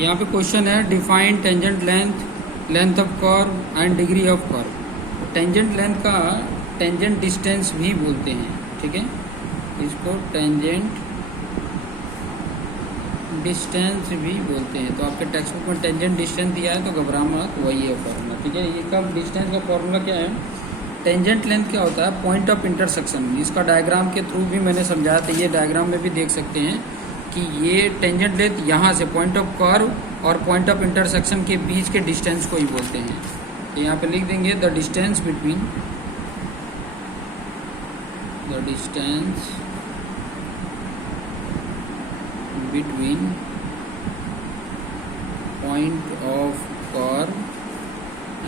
यहाँ पे क्वेश्चन है define tangent length, length of curve and degree of curve. Tangent length का tangent distance भी बोलते हैं, ठीक है, इसको टेंजेंट डिस्टेंस भी बोलते हैं। तो आपके टेक्स्ट बुक में टेंजेंट डिस्टेंस दिया है तो घबरा मत, वही है फॉर्मूला, ठीक है। ये कब डिस्टेंस का फॉर्मूला क्या है, टेंजेंट लेंथ क्या होता है, पॉइंट ऑफ इंटरसेक्शन। इसका डायग्राम के थ्रू भी मैंने समझाया था, ये डायग्राम में भी देख सकते हैं कि ये टेंजेंट लेंथ यहाँ से पॉइंट ऑफ कर्व और पॉइंट ऑफ इंटरसेक्शन के बीच के डिस्टेंस को ही बोलते हैं। तो यहाँ पे लिख देंगे the distance between point of curve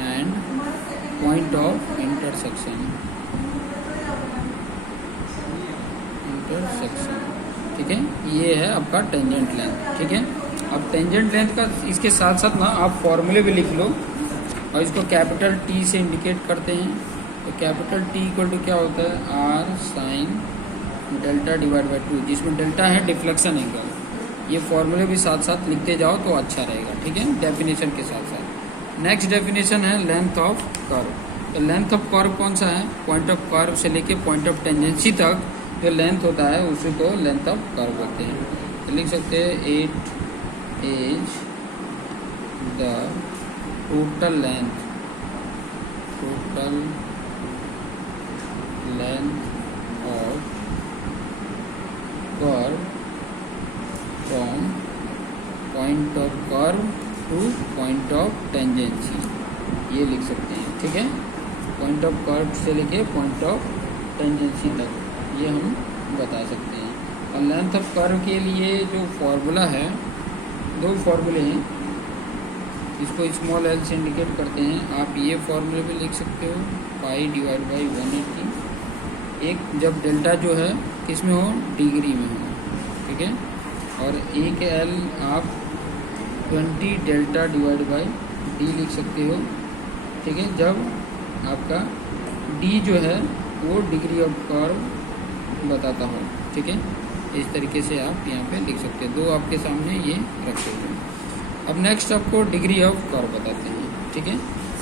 and point of intersection, ठीक है। ये है आपका टेंजेंट लेंथ, ठीक है। अब टेंजेंट लेंथ का इसके साथ साथ ना आप फॉर्मूले भी लिख लो और इसको कैपिटल टी से इंडिकेट करते हैं। तो कैपिटल टी इक्वल टू क्या होता है, R sine delta divide by 2, जिसमें डेल्टा है डिफ्लेक्शन एंगल। ये फॉर्मूले भी साथ साथ लिखते जाओ तो अच्छा रहेगा, ठीक है, डेफिनेशन के साथ साथ। नेक्स्ट डेफिनेशन है लेंथ ऑफ कर्व। तो लेंथ ऑफ कर्व कौन सा है, पॉइंट ऑफ कर्व से लेके पॉइंट ऑफ टेंजेंसी तक जो लेंथ होता है उसी को लेंथ ऑफ कर्व बोलते हैं। तो लिख सकते हैं it is the total length of curve from point of curve two point of tangency, ये लिख सकते हैं, ठीक है। पॉइंट ऑफ कर्व से लेके पॉइंट ऑफ टेंजेंसी तक ये हम बता सकते हैं। और लेंथ ऑफ कर्व के लिए जो फॉर्मूला है, दो फॉर्मूले हैं, इसको स्मॉल एल से इंडिकेट करते हैं। आप ये फॉर्मूले भी लिख सकते हो, पाई डिवाइड बाई 180। एक जब डेल्टा जो है किस में हो, डिग्री में हो, ठीक है। और एक एल आप 20 डेल्टा डिवाइड बाई डी लिख सकते हो, ठीक है, जब आपका डी जो है वो डिग्री ऑफ कर्व बताता हो, ठीक है। इस तरीके से आप यहाँ पे लिख सकते हैं, दो आपके सामने ये रखे हुए हैं। अब नेक्स्ट आपको डिग्री ऑफ कर्व बताते हैं, ठीक है।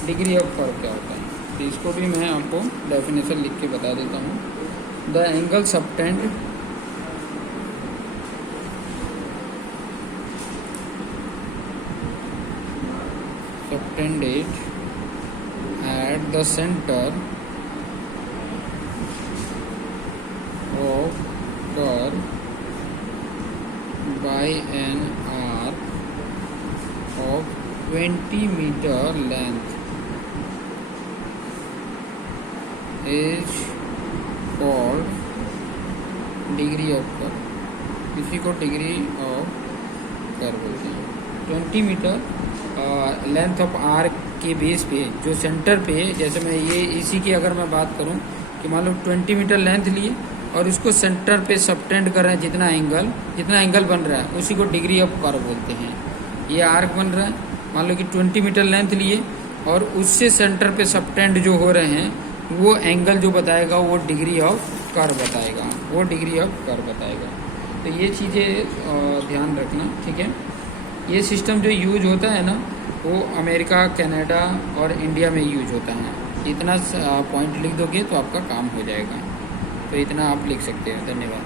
डिग्री ऑफ कर्व क्या होता है, तो इसको भी मैं आपको डेफिनेशन लिख के बता देता हूँ। The angle subtend at the center of curve by an arc of 20 meter length is called degree of curve। इसी को डिग्री ऑफ कर्व बोलते हैं। 20 मीटर लेंथ ऑफ आर्क के बेस पे, जो सेंटर पे, जैसे मैं ये इसी की अगर मैं बात करूं कि मान लो 20 मीटर लेंथ लिए और उसको सेंटर पे सबटेंड कर रहे हैं, जितना एंगल बन रहा है उसी को डिग्री ऑफ कर्व बोलते हैं। ये आर्क बन रहा है, मान लो कि 20 मीटर लेंथ लिए और उससे सेंटर पे सबटेंड जो हो रहे हैं वो एंगल जो बताएगा वो डिग्री ऑफ कर्व बताएगा, तो ये चीज़ें ध्यान रखना, ठीक है। ये सिस्टम जो यूज होता है ना वो अमेरिका, कनाडा और इंडिया में यूज होता है। इतना पॉइंट लिख दोगे तो आपका काम हो जाएगा, तो इतना आप लिख सकते हैं। धन्यवाद।